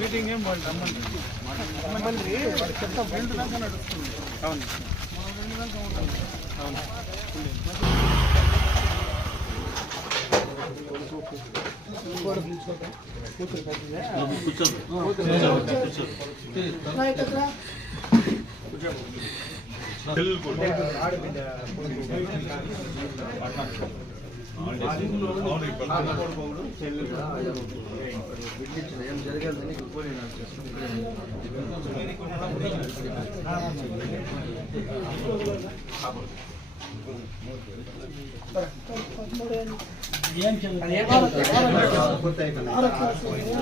Meeting ఏం వాళ్ళు రమ్మండి రమ్మండి అవును అవును ఒక నాడు కూడా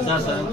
బస్ స్టాండ్లో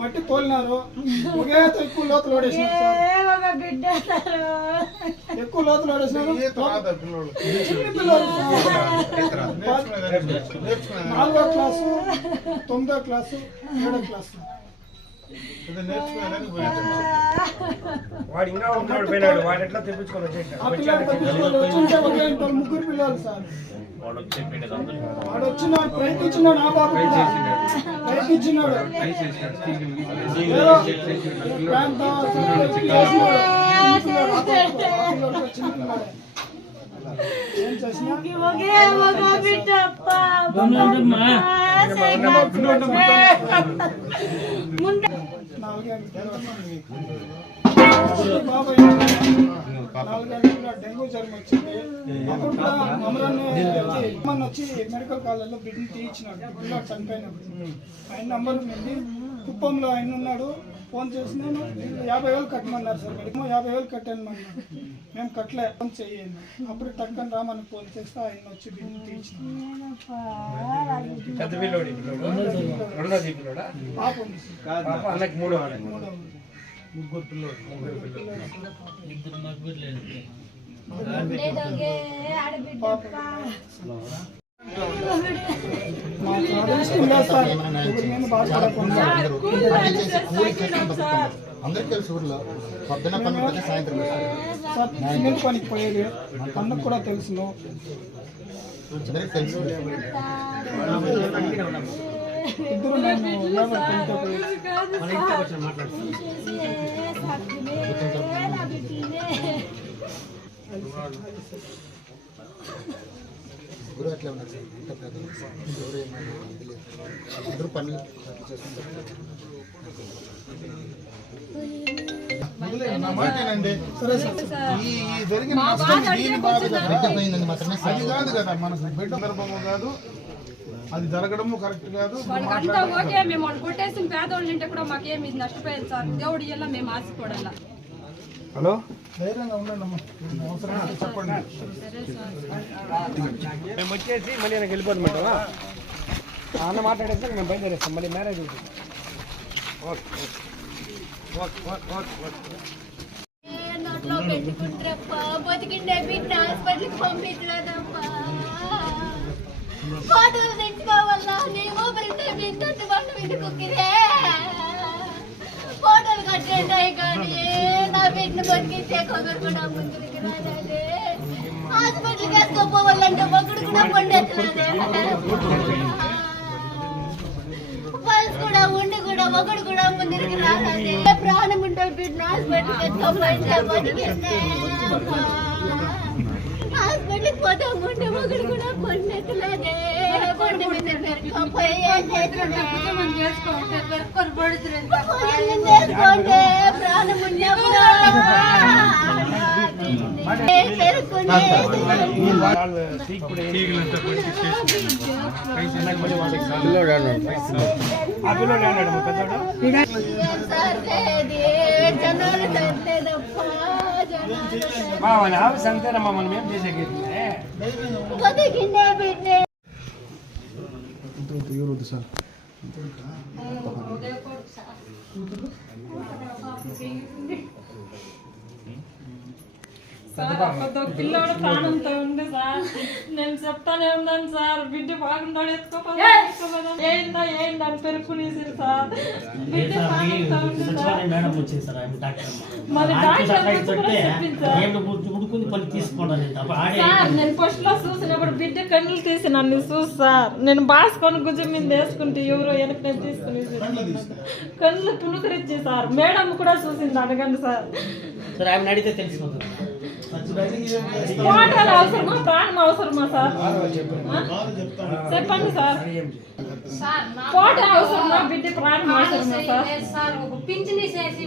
మట్టి తోలినారు. ఒకే ఎక్కువ లోతు లోడేసినారు ఎక్కువ లోతు లోడేసినారు. నాలుగో క్లాసు తొమ్మిదో క్లాసు ఏడో క్లాసు. వాడు ఇంకా ఉన్నాడు పోయినాడు. వాడు ఎట్లా తెప్పించుకొని వచ్చేసాడు? ముగ్గురు పిల్లలు సార్. వాడు వచ్చినాడు ప్రయత్నించినాడు నా బాబు ప్రయత్నించినాడు. ఏం చేసినా? డెంగ్యూ జ్వరం వచ్చింది అప్పుడు కూడా వచ్చి మెడికల్ కాలేజ్లో బిడ్డని తీయించినాడు చనిపోయినప్పుడు ఆయన నంబర్ ఉంది కుప్పంలో ఆయన ఉన్నాడు ఫోన్ చేసినాను యాభై వేలు కట్టమన్నారు సార్. మెడికల్ యాభై వేలు కట్టానమన్నారు మేము కట్టలే ఫోన్ చేయండి అప్పుడు టక్కని రామని ఫోన్ చేస్తే ఆయన వచ్చి మూడో. ముగ్గురు అదృష్టం లేదు. సార్ నేను అందరికి తెలుసు ఊర్లో. పొద్దున పని సాయంత్రం సార్ పనికి పోయేది అందరికి కూడా తెలుసును అందరికి తెలుసు. ఇద్దరు నేను గురువు అట్లా ఉన్నారు సార్. ఇంత పెద్ద ఎవరు ఏమైనా ఇది లేదు. అందరూ పనులు అట్లా అది కాదు కదా మన బిడ్డ సందర్భము కాదు అది జరగడము కరెక్ట్ కాదు వాళ్ళకంతా ఓకే మేము కొట్టేసిన పేదోళ్ళు ఉంటే కూడా మాకేమి ఇది నష్టపోయింది సార్. దేవుడు ఇలా మేము ఆశపడాల? హలో? మేము వచ్చేసి మళ్ళీ నాకు వెళ్ళిపోతామంటావా ఆ అన్న మాట్లాడేస్తే మేము బయలుదేరేస్తాం మళ్ళీ మ్యారేజ్ ఉంటుంది. Okay okay okay okay okay నోట్లో పెట్టుకుంటారప్ప బతికిండే బిడ్డ హాస్పిటల్కి పంపించలేదమ్మా ఫోటోలు తెచ్చుకోవాలా బిడ్డ ఫోటోలు కట్టేటాయి కానీ బిడ్డ బతికించే కొబ్బరి కూడా ముందుకు రాలేదే. హాస్పిటల్కి వేసుకోపోవాలంటే ఒకడు కూడా పల్స్ కూడా ఉండి కూడా ఒకడు కూడా ముందరికి రాలేదే. ప్రాణం ఉంటే బిడ్డ హాస్పిటల్కి ఎత్తుకోపోయింటే బతికిందే హాస్పిటల్కి పోతే ఉండే ఒకడు కూడా పండెత్తలేదే. కొండ మీద పెరుకోపోయి ఏం చేస్తుందే? పొయ్యిని చేసుకోండి ప్రాణం ఉన్నప్పుడు వాళ్ళు తీగి కూడా సార్ అప్పటితో పిల్లోడు ప్రాణంతో ఉంది సార్. నేను చెప్తానే ఉన్నాను సార్. బిడ్డ ఏందా ఏంది అని పెరుక్కునేసి సార్. బిడ్డ ప్రాణంతో ఉంది సార్. మేడం వచ్చింది సార్ ఆయన డాక్టర్ మరి నేను ఫస్ట్లో చూసినప్పుడు బిడ్డ కన్నులు తీసి నన్ను చూసి సార్. నేను బాసుకొని గుజ్జు మీద వేసుకుంటే ఎవరో వెనక నేను తీసుకుని కళ్ళు పులుకరిచ్చి సార్. మేడం కూడా చూసింది అడగండి సార్. సరే ఆమె అడిగితే తెలిసిపోతుంది. వాటర్ అవసరమా? ప్రాణం అవసరమా సార్? చెప్పండి సార్. కోట అవసరమా? బిడ్డ ప్రాణం అవసరమా సార్? పింఛని చేసి